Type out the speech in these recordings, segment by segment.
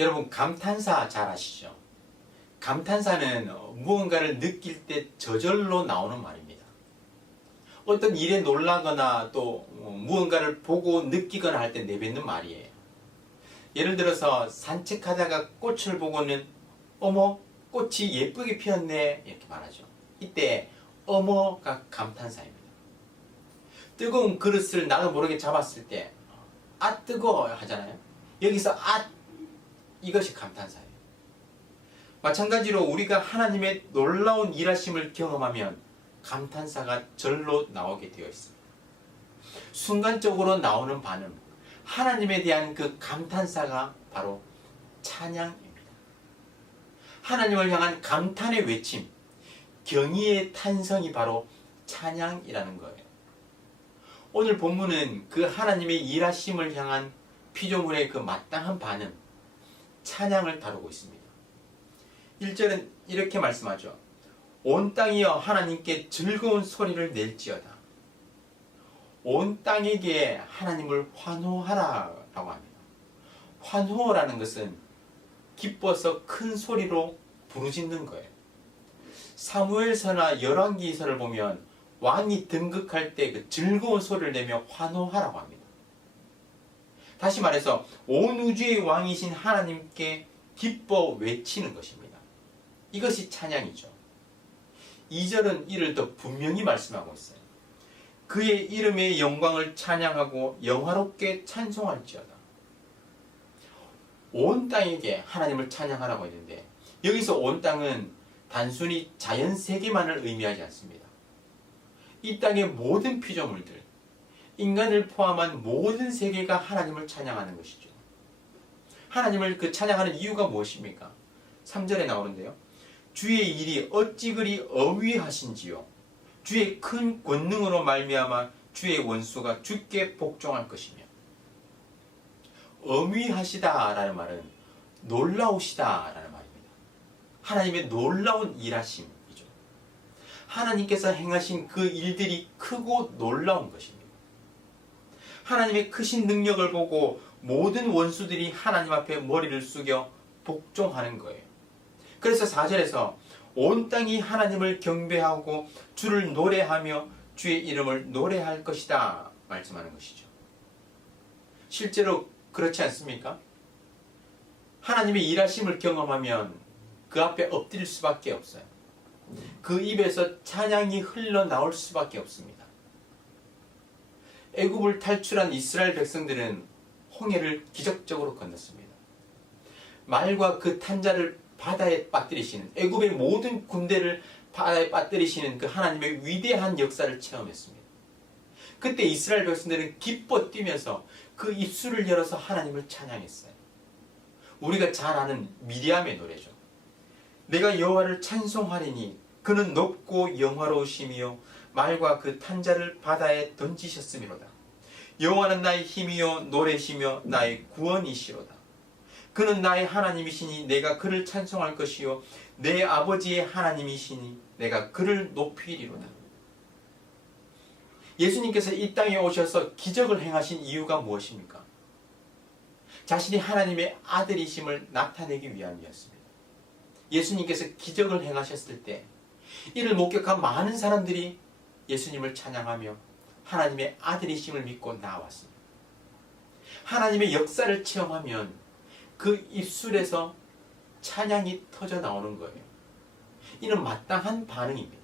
여러분 감탄사 잘 아시죠? 감탄사는 무언가를 느낄 때 저절로 나오는 말입니다. 어떤 일에 놀라거나 또 무언가를 보고 느끼거나 할 때 내뱉는 말이에요. 예를 들어서 산책하다가 꽃을 보고는 어머 꽃이 예쁘게 피었네 이렇게 말하죠. 이때 어머가 감탄사입니다. 뜨거운 그릇을 나도 모르게 잡았을 때 아 뜨거워 하잖아요. 여기서 아 이것이 감탄사예요. 마찬가지로 우리가 하나님의 놀라운 일하심을 경험하면 감탄사가 절로 나오게 되어 있습니다. 순간적으로 나오는 반응, 하나님에 대한 그 감탄사가 바로 찬양입니다. 하나님을 향한 감탄의 외침, 경의의 탄성이 바로 찬양이라는 거예요. 오늘 본문은 그 하나님의 일하심을 향한 피조물의 그 마땅한 반응, 찬양을 다루고 있습니다. 1절은 이렇게 말씀하죠. 온 땅이여 하나님께 즐거운 소리를 낼지어다. 온 땅에게 하나님을 환호하라 라고 합니다. 환호라는 것은 기뻐서 큰 소리로 부르짖는 거예요. 사무엘서나 열왕기서를 보면 왕이 등극할 때 그 즐거운 소리를 내며 환호하라고 합니다. 다시 말해서 온 우주의 왕이신 하나님께 기뻐 외치는 것입니다. 이것이 찬양이죠. 2절은 이를 더 분명히 말씀하고 있어요. 그의 이름의 영광을 찬양하고 영화롭게 찬송할지어다. 온 땅에게 하나님을 찬양하라고 했는데 여기서 온 땅은 단순히 자연 세계만을 의미하지 않습니다. 이 땅의 모든 피조물들, 인간을 포함한 모든 세계가 하나님을 찬양하는 것이죠. 하나님을 그 찬양하는 이유가 무엇입니까? 3절에 나오는데요. 주의 일이 어찌 그리 어위하신지요. 주의 큰 권능으로 말미암아 주의 원수가 주께 복종할 것이며. 어위하시다라는 말은 놀라우시다라는 말입니다. 하나님의 놀라운 일하심이죠. 하나님께서 행하신 그 일들이 크고 놀라운 것입니다. 하나님의 크신 능력을 보고 모든 원수들이 하나님 앞에 머리를 숙여 복종하는 거예요. 그래서 4절에서 온 땅이 하나님을 경배하고 주를 노래하며 주의 이름을 노래할 것이다 말씀하는 것이죠. 실제로 그렇지 않습니까? 하나님의 일하심을 경험하면 그 앞에 엎드릴 수밖에 없어요. 그 입에서 찬양이 흘러나올 수밖에 없습니다. 애굽을 탈출한 이스라엘 백성들은 홍해를 기적적으로 건넜습니다. 말과 그 탄자를 바다에 빠뜨리시는, 애굽의 모든 군대를 바다에 빠뜨리시는 그 하나님의 위대한 역사를 체험했습니다. 그때 이스라엘 백성들은 기뻐 뛰면서 그 입술을 열어서 하나님을 찬양했어요. 우리가 잘 아는 미리암의 노래죠. 내가 여호와를 찬송하리니 그는 높고 영화로우시며 말과 그 탄자를 바다에 던지셨음이로다. 여호와는 나의 힘이요 노래시며 나의 구원이시로다. 그는 나의 하나님이시니 내가 그를 찬송할 것이요 내 아버지의 하나님이시니 내가 그를 높이리로다. 예수님께서 이 땅에 오셔서 기적을 행하신 이유가 무엇입니까? 자신이 하나님의 아들이심을 나타내기 위함이었습니다. 예수님께서 기적을 행하셨을 때 이를 목격한 많은 사람들이 예수님을 찬양하며 하나님의 아들이심을 믿고 나왔습니다. 하나님의 역사를 체험하면 그 입술에서 찬양이 터져 나오는 거예요. 이는 마땅한 반응입니다.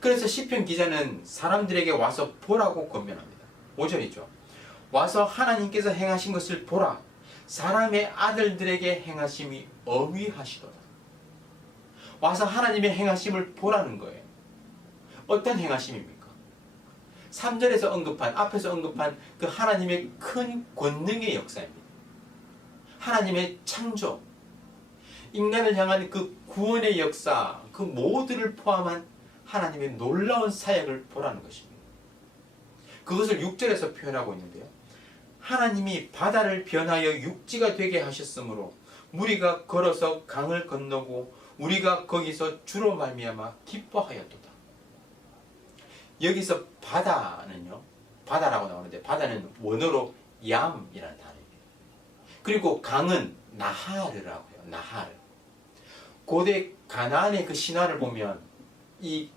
그래서 시편 기자는 사람들에게 와서 보라고 권면합니다. 5절이죠. 와서 하나님께서 행하신 것을 보라. 사람의 아들들에게 행하심이 어위하시도다. 와서 하나님의 행하심을 보라는 거예요. 어떤 행하심입니까? 3절에서 언급한, 앞에서 언급한 그 하나님의 큰 권능의 역사입니다. 하나님의 창조, 인간을 향한 그 구원의 역사, 그 모두를 포함한 하나님의 놀라운 사역을 보라는 것입니다. 그것을 6절에서 표현하고 있는데요. 하나님이 바다를 변하여 육지가 되게 하셨으므로 무리가 걸어서 강을 건너고 우리가 거기서 주로 말미암아 기뻐하였도다. 여기서 바다는요, 바다라고 나오는데 바다는 원어로 얌이라는 단어입니다. 그리고 강은 나하르라고 해요. 나하르. 고대 가나안의 그 신화를 보면 이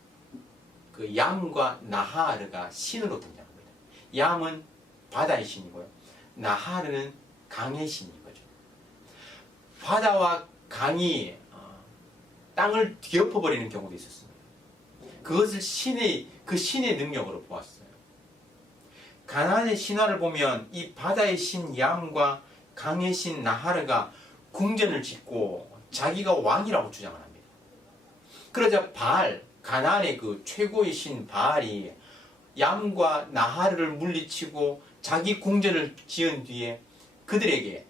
그 얌과 나하르가 신으로 등장합니다. 얌은 바다의 신이고요. 나하르는 강의 신인 거죠. 바다와 강이 땅을 뒤엎어버리는 경우도 있었습니다. 그것을 그 신의 능력으로 보았어요. 가나안의 신화를 보면 이 바다의 신 얌과 강의 신 나하르가 궁전을 짓고 자기가 왕이라고 주장을 합니다. 그러자 가나안의 그 최고의 신 바알이 얌과 나하르를 물리치고 자기 궁전을 지은 뒤에 그들에게,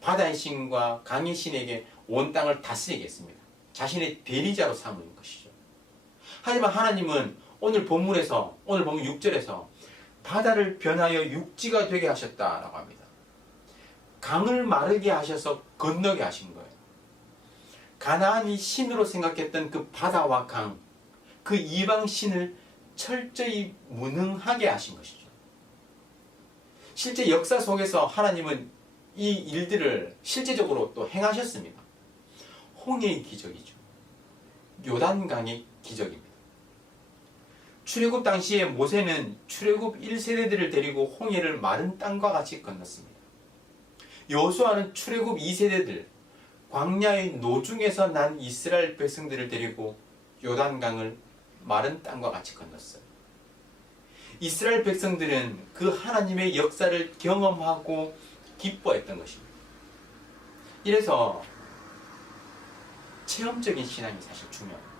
바다의 신과 강의 신에게 온 땅을 다스리게 했습니다. 자신의 대리자로 삼은 것이죠. 하지만 하나님은 오늘 본문 6절에서 바다를 변하여 육지가 되게 하셨다라고 합니다. 강을 마르게 하셔서 건너게 하신 거예요. 가나안이 신으로 생각했던 그 바다와 강, 그 이방 신을 철저히 무능하게 하신 것이죠. 실제 역사 속에서 하나님은 이 일들을 실제적으로 또 행하셨습니다. 홍해의 기적이죠. 요단강의 기적입니다. 출애굽 당시에 모세는 출애굽 1세대들을 데리고 홍해를 마른 땅과 같이 건넜습니다. 여호수아는 출애굽 2세대들, 광야의 노중에서 난 이스라엘 백성들을 데리고 요단강을 마른 땅과 같이 건넜어요. 이스라엘 백성들은 그 하나님의 역사를 경험하고 기뻐했던 것입니다. 이래서 체험적인 신앙이 사실 중요합니다.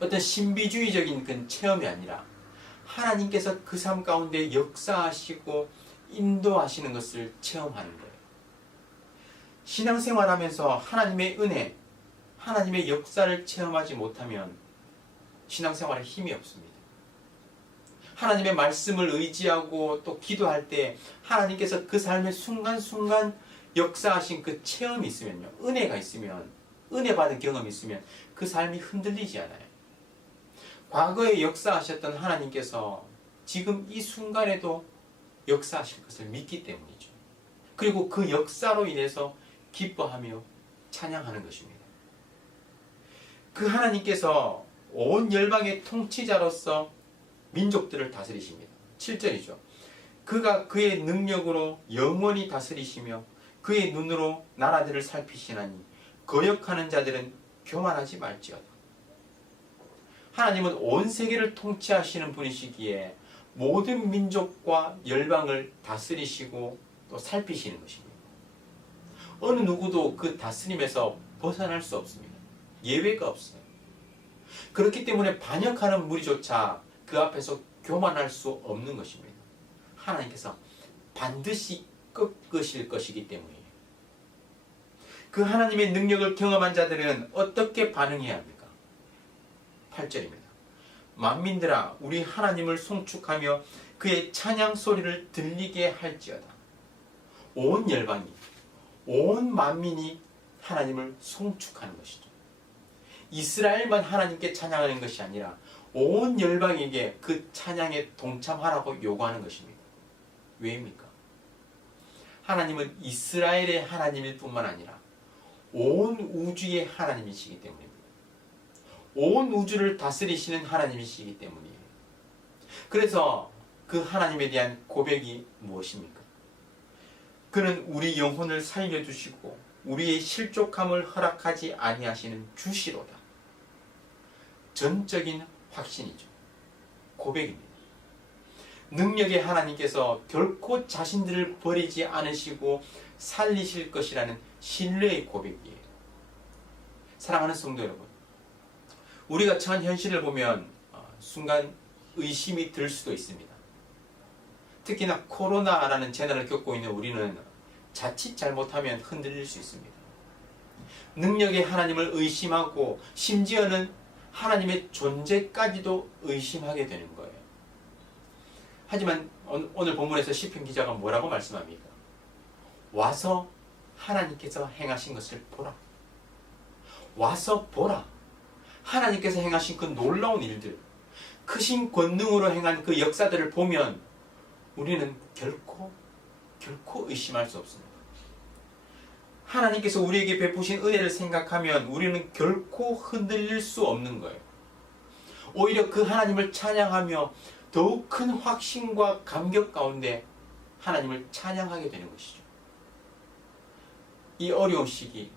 어떤 신비주의적인 그 체험이 아니라 하나님께서 그 삶 가운데 역사하시고 인도하시는 것을 체험하는 거예요. 신앙생활하면서 하나님의 은혜, 하나님의 역사를 체험하지 못하면 신앙생활에 힘이 없습니다. 하나님의 말씀을 의지하고 또 기도할 때 하나님께서 그 삶의 순간순간 역사하신 그 체험이 있으면요, 은혜가 있으면, 은혜 받은 경험이 있으면 그 삶이 흔들리지 않아요. 과거에 역사하셨던 하나님께서 지금 이 순간에도 역사하실 것을 믿기 때문이죠. 그리고 그 역사로 인해서 기뻐하며 찬양하는 것입니다. 그 하나님께서 온 열방의 통치자로서 민족들을 다스리십니다. 7절이죠. 그가 그의 능력으로 영원히 다스리시며 그의 눈으로 나라들을 살피시나니 거역하는 자들은 교만하지 말지어다. 하나님은 온 세계를 통치하시는 분이시기에 모든 민족과 열방을 다스리시고 또 살피시는 것입니다. 어느 누구도 그 다스림에서 벗어날 수 없습니다. 예외가 없어요. 그렇기 때문에 반역하는 무리조차 그 앞에서 교만할 수 없는 것입니다. 하나님께서 반드시 꺾으실 것이기 때문이에요. 그 하나님의 능력을 경험한 자들은 어떻게 반응해야 합니까? 8절입니다. 만민들아 우리 하나님을 송축하며 그의 찬양 소리를 들리게 할지어다. 온 열방이, 온 만민이 하나님을 송축하는 것이죠. 이스라엘만 하나님께 찬양하는 것이 아니라 온 열방에게 그 찬양에 동참하라고 요구하는 것입니다. 왜입니까? 하나님은 이스라엘의 하나님일 뿐만 아니라 온 우주의 하나님이시기 때문입니다. 온 우주를 다스리시는 하나님이시기 때문이에요. 그래서 그 하나님에 대한 고백이 무엇입니까? 그는 우리 영혼을 살려주시고 우리의 실족함을 허락하지 아니하시는 주시로다. 전적인 확신이죠. 고백입니다. 능력의 하나님께서 결코 자신들을 버리지 않으시고 살리실 것이라는 신뢰의 고백이에요. 사랑하는 성도 여러분, 우리가 처한 현실을 보면 순간 의심이 들 수도 있습니다. 특히나 코로나라는 재난을 겪고 있는 우리는 자칫 잘못하면 흔들릴 수 있습니다. 능력의 하나님을 의심하고 심지어는 하나님의 존재까지도 의심하게 되는 거예요. 하지만 오늘 본문에서 시편 기자가 뭐라고 말씀합니까? 와서 하나님께서 행하신 것을 보라. 와서 보라. 하나님께서 행하신 그 놀라운 일들, 크신 권능으로 행한 그 역사들을 보면 우리는 결코 의심할 수 없습니다. 하나님께서 우리에게 베푸신 은혜를 생각하면 우리는 결코 흔들릴 수 없는 거예요. 오히려 그 하나님을 찬양하며 더욱 큰 확신과 감격 가운데 하나님을 찬양하게 되는 것이죠. 이 어려운 시기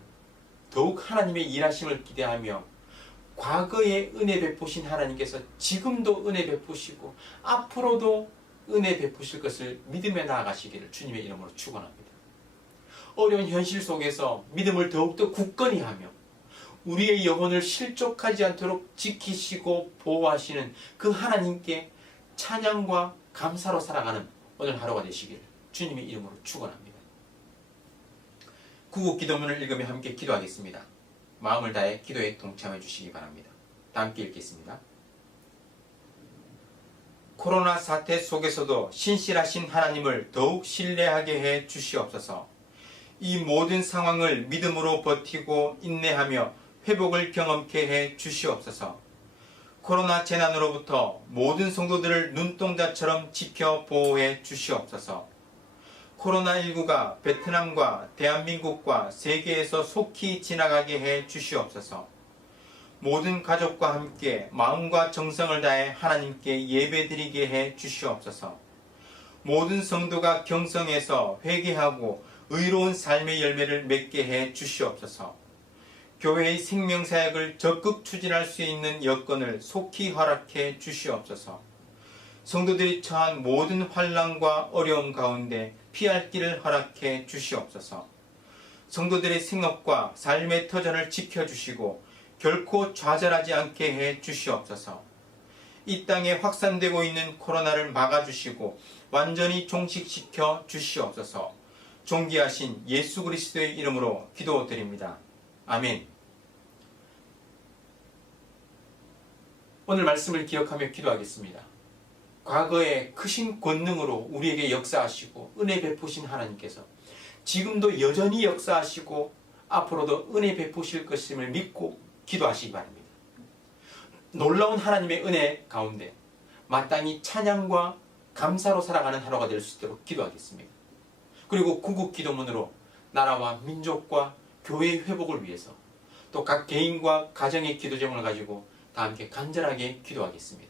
더욱 하나님의 일하심을 기대하며 과거에 은혜 베푸신 하나님께서 지금도 은혜 베푸시고 앞으로도 은혜 베푸실 것을 믿음에 나아가시기를 주님의 이름으로 축원합니다. 어려운 현실 속에서 믿음을 더욱더 굳건히 하며 우리의 영혼을 실족하지 않도록 지키시고 보호하시는 그 하나님께 찬양과 감사로 살아가는 오늘 하루가 되시기를 주님의 이름으로 축원합니다. 구국 기도문을 읽으며 함께 기도하겠습니다. 마음을 다해 기도에 동참해 주시기 바랍니다. 다 함께 읽겠습니다. 코로나 사태 속에서도 신실하신 하나님을 더욱 신뢰하게 해 주시옵소서. 이 모든 상황을 믿음으로 버티고 인내하며 회복을 경험케 해 주시옵소서. 코로나 재난으로부터 모든 성도들을 눈동자처럼 지켜 보호해 주시옵소서. 코로나19가 베트남과 대한민국과 세계에서 속히 지나가게 해 주시옵소서. 모든 가족과 함께 마음과 정성을 다해 하나님께 예배드리게 해 주시옵소서. 모든 성도가 경성에서 회개하고 의로운 삶의 열매를 맺게 해 주시옵소서. 교회의 생명사역을 적극 추진할 수 있는 여건을 속히 허락해 주시옵소서. 성도들이 처한 모든 환난과 어려움 가운데 피할 길을 허락해 주시옵소서. 성도들의 생업과 삶의 터전을 지켜주시고 결코 좌절하지 않게 해 주시옵소서. 이 땅에 확산되고 있는 코로나를 막아주시고 완전히 종식시켜 주시옵소서. 존귀하신 예수 그리스도의 이름으로 기도드립니다. 아멘. 오늘 말씀을 기억하며 기도하겠습니다. 과거에 크신 권능으로 우리에게 역사하시고 은혜 베푸신 하나님께서 지금도 여전히 역사하시고 앞으로도 은혜 베푸실 것임을 믿고 기도하시기 바랍니다. 놀라운 하나님의 은혜 가운데 마땅히 찬양과 감사로 살아가는 하루가 될 수 있도록 기도하겠습니다. 그리고 구국 기도문으로 나라와 민족과 교회의 회복을 위해서 또 각 개인과 가정의 기도 제목을 가지고 다 함께 간절하게 기도하겠습니다.